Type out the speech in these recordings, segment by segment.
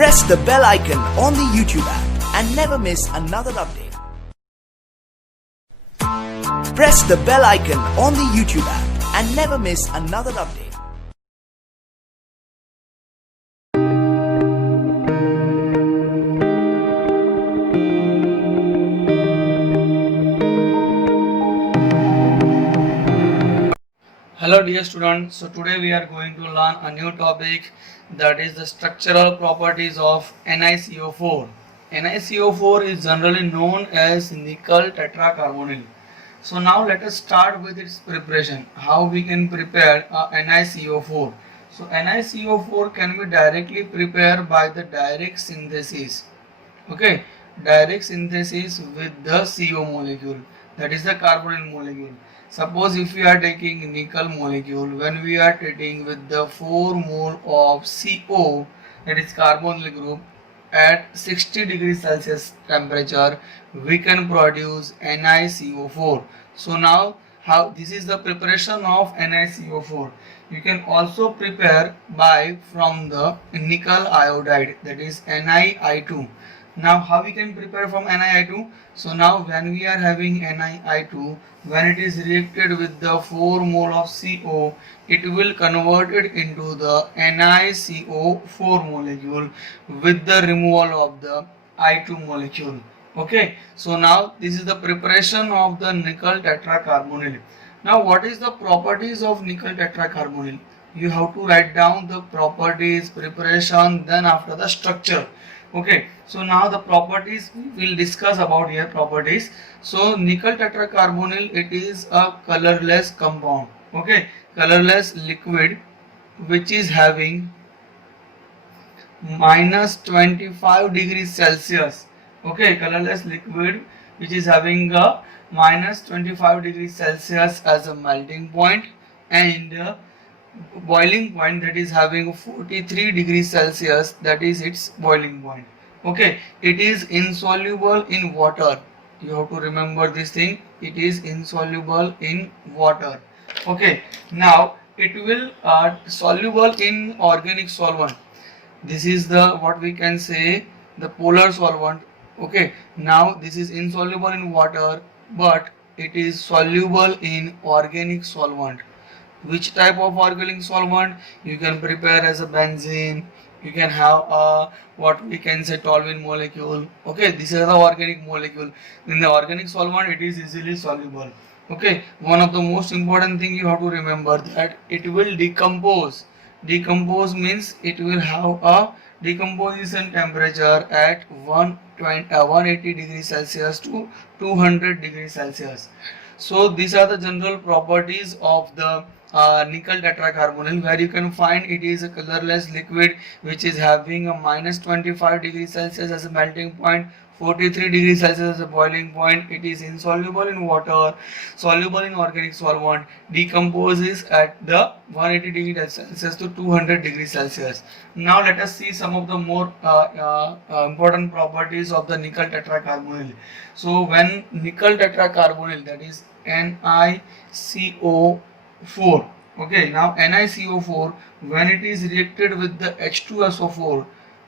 Press the bell icon on the YouTube app and never miss another update. Press the bell icon on the YouTube app and never miss another update. Hello dear students, so today we are going to learn a new topic, that is the structural properties of NiCO4. NiCO4 is generally known as nickel tetracarbonyl. So now let us start with its preparation, how we can prepare NiCO4. So NiCO4 can be directly prepared by the direct synthesis. Okay, direct synthesis with the CO molecule, that is the carbonyl molecule. Suppose if we are taking nickel molecule, when we are treating with the 4 mole of CO, that is carbonyl group, at 60 degrees Celsius temperature, we can produce NiCO4. So now how this is the preparation of NiCO4. You can also prepare by from the nickel iodide, that is NiI2. Now how we can prepare from NiI2? So now when we are having NiI2, when it is reacted with the 4 mole of CO, it will convert it into the NiCO4 molecule with the removal of the I2 molecule. Okay, so now this is the preparation of the nickel tetracarbonyl. Now what is the properties of nickel tetracarbonyl? You have to write down the properties, preparation, then after the structure. Okay, so now the properties we will discuss about here, properties. So nickel tetracarbonyl, it is a colorless compound. Okay, colorless liquid which is having minus 25 degrees Celsius. Okay, colorless liquid which is having a minus 25 degrees Celsius as a melting point, and boiling point, that is having 43 degrees Celsius, that is its boiling point. Okay, it is insoluble in water. You have to remember this thing, it is insoluble in water. Okay, now it will soluble in organic solvent. This is the what we can say the polar solvent. Okay, now this is insoluble in water, but it is soluble in organic solvent. Which type of organic solvent? You can prepare as a benzene, you can have a what we can say toluene molecule. Okay, this is the organic molecule. In the organic solvent, it is easily soluble. Okay, one of the most important thing you have to remember, that it will decompose. Decompose means it will have a decomposition temperature at 180 degrees Celsius to 200 degrees Celsius. So these are the general properties of the nickel tetracarbonyl, where you can find it is a colorless liquid which is having a minus 25 degrees Celsius as a melting point, 43 degrees Celsius as a boiling point. It is insoluble in water, soluble in organic solvent, decomposes at the 180 degrees Celsius to 200 degrees Celsius. Now let us see some of the more important properties of the nickel tetracarbonyl. So when nickel tetracarbonyl, that is NiCO4, okay, now NiCO4, when it is reacted with the H2SO4,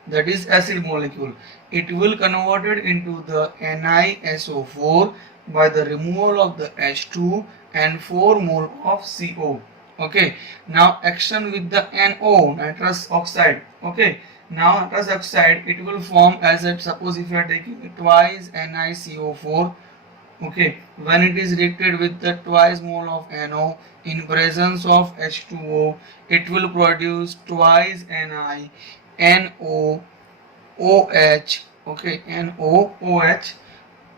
that is acid molecule, it will convert it into the NiSO4 by the removal of the H2 and 4 mole of CO. Okay, now action with the NO, nitrous oxide. Okay, now nitrous oxide, it will form as a, suppose if you are taking twice NiCO4. Okay, when it is reacted with the twice mole of NO in presence of H2O, it will produce twice Ni, NO, OH, okay, NOOH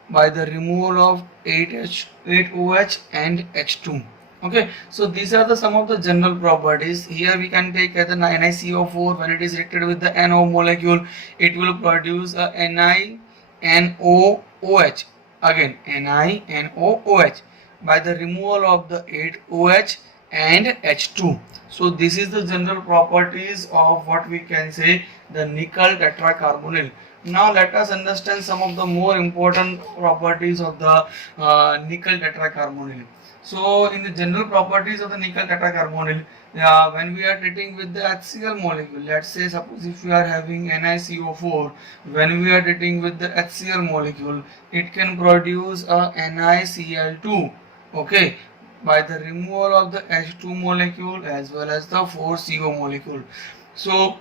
by the removal of 8OH and H2. Okay, so these are the some of the general properties. Here we can take as the NiCO4, when it is reacted with the NO molecule, it will produce a NiNOOH. Again, NiNOOH by the removal of the 8OH and H2. So this is the general properties of what we can say the nickel tetracarbonyl. Now let us understand some of the more important properties of the nickel tetracarbonyl. So in the general properties of the nickel tetracarbonyl, when we are treating with the HCl molecule, let's say suppose if we are having NiCO4, when we are treating with the HCl molecule, it can produce a NiCl2, okay, by the removal of the H2 molecule as well as the 4CO molecule. So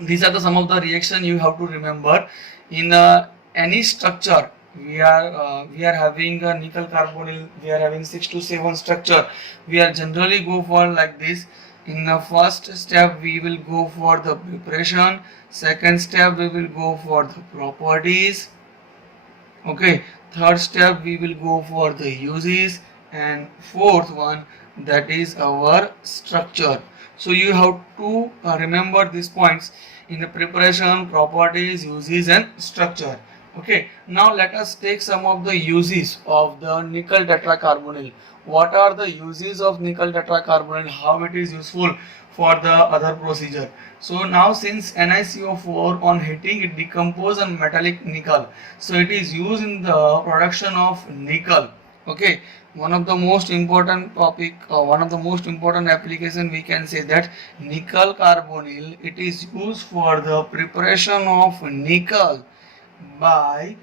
these are the some of the reaction you have to remember in any structure. We are having a nickel carbonyl, we are having 6 to 7 structure. We are generally go for like this. In the first step we will go for the preparation, second step we will go for the properties, okay, third step we will go for the uses, and fourth one, that is our structure. So you have to remember these points in the preparation, properties, uses and structure. Okay, now let us take some of the uses of the nickel tetracarbonyl. What are the uses of nickel tetracarbonyl, how it is useful for the other procedure? So now since NiCO4 on heating it decompose on metallic nickel, so it is used in the production of nickel. Okay, one of the most important topic, one of the most important application we can say that nickel carbonyl, it is used for the preparation of nickel by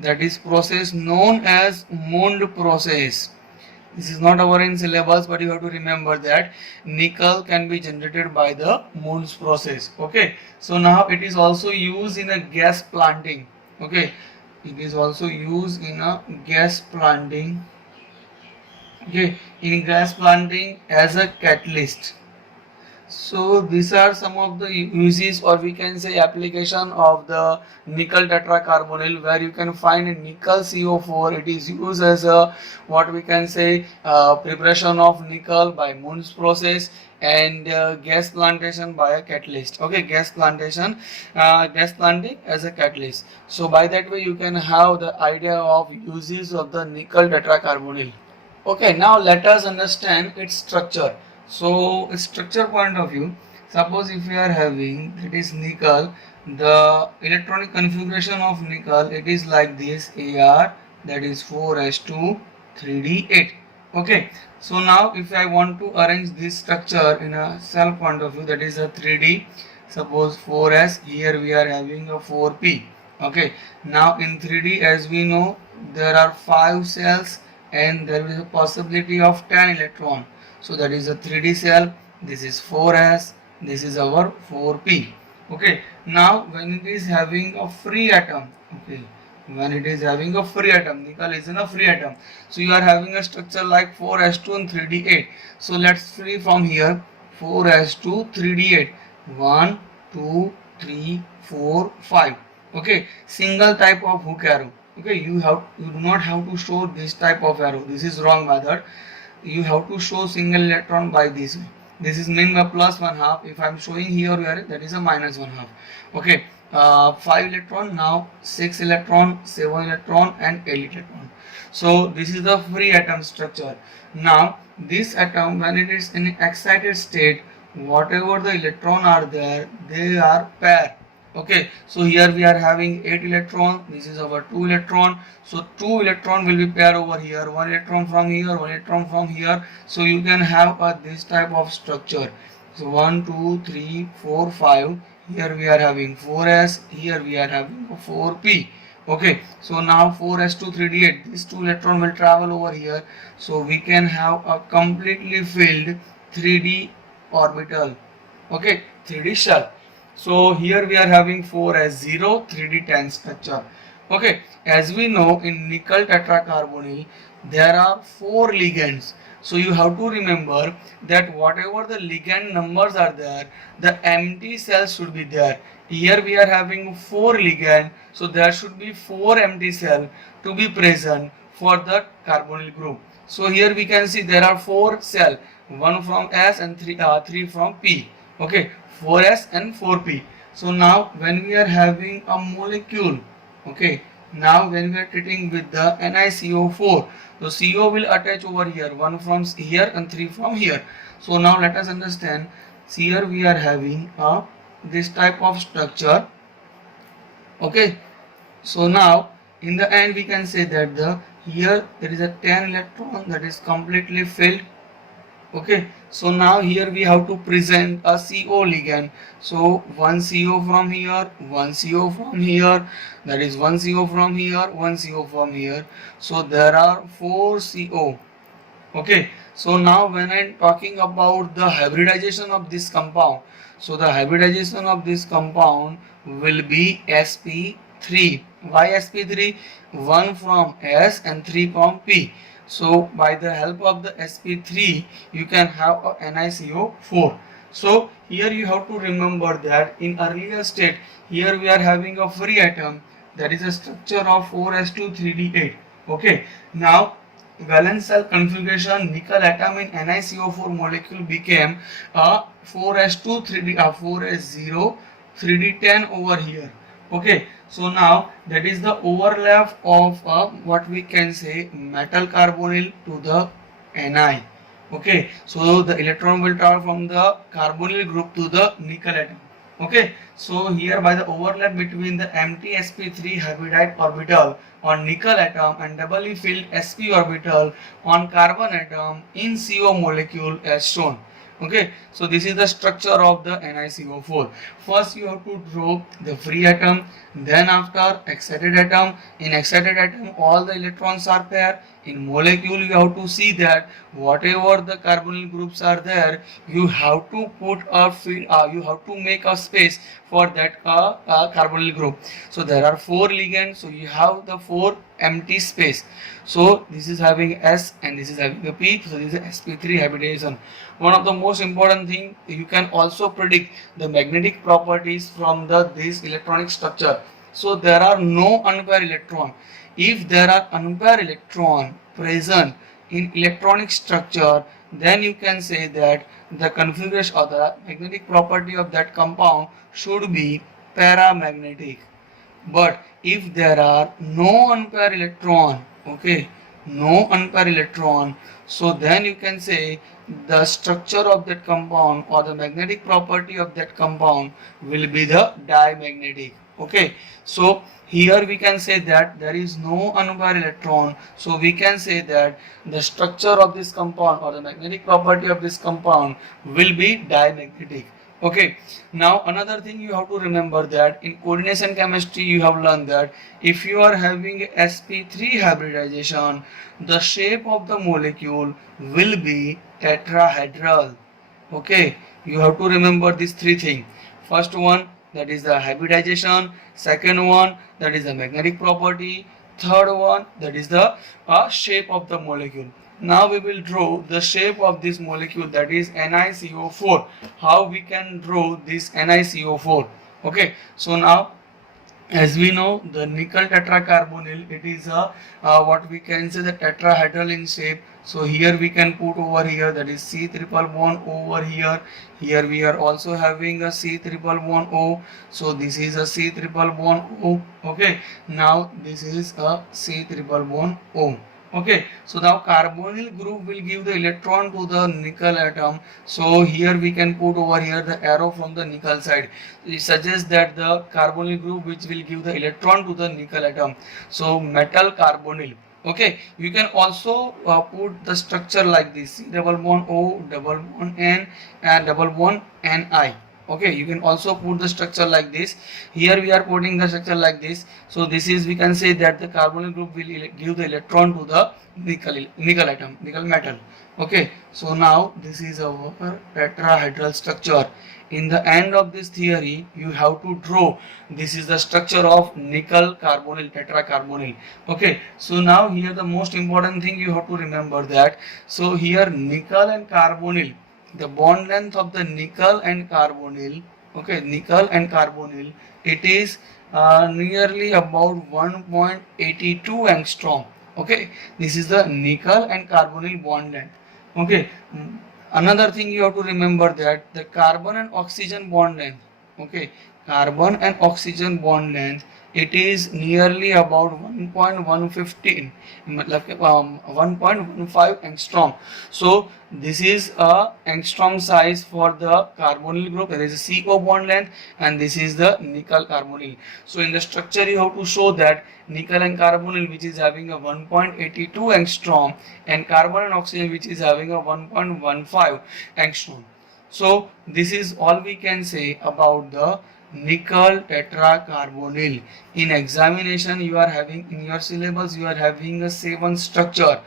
that is process known as Mond process. This is not our in syllabus, but you have to remember that nickel can be generated by the Mond's process. Okay, so now it is also used in a gas planting. Okay, it is also used in a gas planting. Okay, in gas planting as a catalyst. So these are some of the uses, or we can say application of the nickel tetracarbonyl, where you can find nickel CO4. It is used as a what we can say preparation of nickel by Mond's process, and gas plantation by a catalyst. Okay, gas plantation, gas planting as a catalyst. So by that way you can have the idea of uses of the nickel tetracarbonyl. Okay, now let us understand its structure. So, structure point of view, suppose if we are having that is nickel, the electronic configuration of nickel, it is like this: Ar, that is 4s2 3d8. Okay, so now if I want to arrange this structure in a cell point of view, that is a 3d, suppose 4s, here we are having a 4p. Okay, now in 3d, as we know, there are 5 cells and there is a possibility of 10 electron. So that is a 3D cell. This is 4s, this is our 4p. Okay, now when it is having a free atom, okay, when it is having a free atom, nickel is in a free atom, so you are having a structure like 4s2 and 3d8. So let's free from here 4s2 3d8, 1 2 3 4 5. Okay, single type of hook arrow. Okay, you do not have to show this type of arrow. This is wrong method. You have to show single electron by this way. This is mean by plus 1/2. If I am showing here where that is a minus 1/2. Okay, 5 electron, now 6 electron, 7 electron and 8 electron. So this is the free atom structure. Now this atom, when it is in excited state, whatever the electron are there, they are pair. Okay, so here we are having 8 electron, this is our 2 electron, so 2 electron will be pair over here, 1 electron from here, 1 electron from here. So you can have this type of structure. So 1 2 3 4 5, here we are having 4s, here we are having 4p. Okay, so now 4s2 3d8, this 2 electron will travel over here, so we can have a completely filled 3d orbital. Okay, 3d shell. So here we are having 4s0 3d10 structure. Okay, as we know in nickel tetracarbonyl there are 4 ligands. So you have to remember that whatever the ligand numbers are there, the empty cells should be there. Here we are having 4 ligand, so there should be 4 empty cells to be present for the carbonyl group. So here we can see there are 4 cells, 1 from S and 3 from P. Okay, 4s and 4p. So now when we are having a molecule, okay, now when we are treating with the NiCO4, so CO will attach over here, 1 from here and 3 from here. So now let us understand, here we are having this type of structure. Okay, so now in the end we can say that the here there is a 10 electron that is completely filled. Okay, so now here we have to present a CO ligand. So one CO from here, one CO from here, that is one CO from here, one CO from here. So there are 4 CO. Okay, so now when I'm talking about the hybridization of this compound, so the hybridization of this compound will be sp3. Why sp3? 1 from S and 3 from P. So by the help of the sp3 you can have a NiCO4. So here you have to remember that in earlier state here we are having a free atom, that is a structure of 4s2 3d8. Okay, now valence shell configuration, nickel atom in NiCO4 molecule became a 4s2 3d 4s0 3d10 over here. Okay, so now that is the overlap of what we can say metal carbonyl to the Ni. Okay, so the electron will travel from the carbonyl group to the nickel atom. Okay, so here by the overlap between the empty sp3 hybridized orbital on nickel atom and doubly filled sp orbital on carbon atom in CO molecule as shown. Okay, so this is the structure of the NiCO4. First you have to draw the free atom, then after excited atom. In excited atom all the electrons are paired. In molecule you have to see that whatever the carbonyl groups are there, you have to put a you have to make a space for that carbonyl group. So there are 4 ligands, so you have the 4 empty space. So this is having S and this is having a P, so this is sp3 hybridization. One of the most important thing, you can also predict the magnetic properties from this electronic structure. So there are no unpaired electron. If there are unpaired electron present in electronic structure, then you can say that the configuration or the magnetic property of that compound should be paramagnetic. But if there are no unpaired electron, okay, no unpaired electron, so then you can say the structure of that compound or the magnetic property of that compound will be the dimagnetic. Okay, so here we can say that there is no unpaired electron, so we can say that the structure of this compound or the magnetic property of this compound will be dimagnetic. Okay, now another thing you have to remember that in coordination chemistry you have learned that if you are having sp3 hybridization, the shape of the molecule will be tetrahedral. Okay, you have to remember these 3 things. First one, that is the hybridization. Second one, that is the magnetic property. Third one, that is the shape of the molecule. Now we will draw the shape of this molecule, that is NiCO4. How we can draw this NiCO4? Okay, so now as we know the nickel tetracarbonyl, it is a what we can say the tetrahedral in shape. So here we can put over here, that is C triple bond over here. Here we are also having a C triple bond O. So this is a C triple bond O. Okay, now this is a C triple bond O. Okay, so now carbonyl group will give the electron to the nickel atom. So here we can put over here the arrow from the nickel side. It suggests that the carbonyl group which will give the electron to the nickel atom. So metal carbonyl. Okay, you can also put the structure like this: C double bond O, double bond N, and double bond Ni. Okay, you can also put the structure like this. Here we are putting the structure like this. So this is, we can say that the carbonyl group will give the electron to the nickel atom, nickel metal. Okay, so now this is our tetrahedral structure. In the end of this theory, you have to draw, this is the structure of nickel carbonyl, tetracarbonyl. Okay, so now here the most important thing you have to remember that, so here nickel and carbonyl, the bond length of the nickel and carbonyl, okay, nickel and carbonyl, it is nearly about 1.82 angstrom. Okay, this is the nickel and carbonyl bond length. Okay, another thing you have to remember that the carbon and oxygen bond length, okay, carbon and oxygen bond length, it is nearly about 1.115 1.15 angstrom. So this is a angstrom size for the carbonyl group. There is a CO bond length, and this is the nickel carbonyl. So in the structure you have to show that nickel and carbonyl, which is having a 1.82 angstrom, and carbon and oxygen, which is having a 1.15 angstrom. So this is all we can say about the nickel tetracarbonyl. In examination you are having, in your syllabus you are having a 7 structure,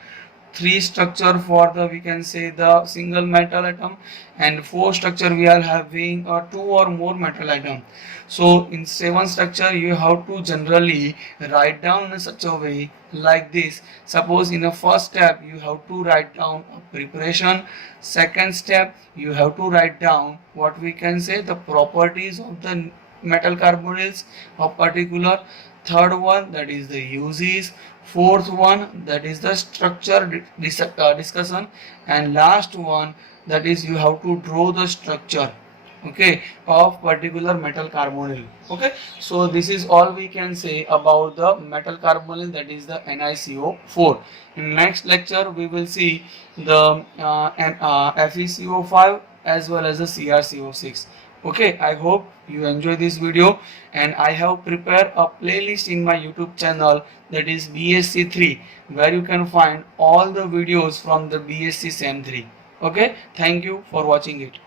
3 structure for the, we can say, the single metal atom, and 4 structure we are having 2 or more metal atom. So in 7 structure you have to generally write down in such a way like this. Suppose in the first step you have to write down a preparation, second step you have to write down what we can say the properties of the metal carbonyls of particular, third one that is the uses, fourth one that is the structure discussion, and last one that is you have to draw the structure, okay, of particular metal carbonyl. Okay, so this is all we can say about the metal carbonyl, that is the NiCO4. In next lecture we will see the FeCO5 as well as the CrCO6. Okay, I hope you enjoy this video, and I have prepared a playlist in my YouTube channel, that is BSc3, where you can find all the videos from the BSc Sem 3. Okay, thank you for watching it.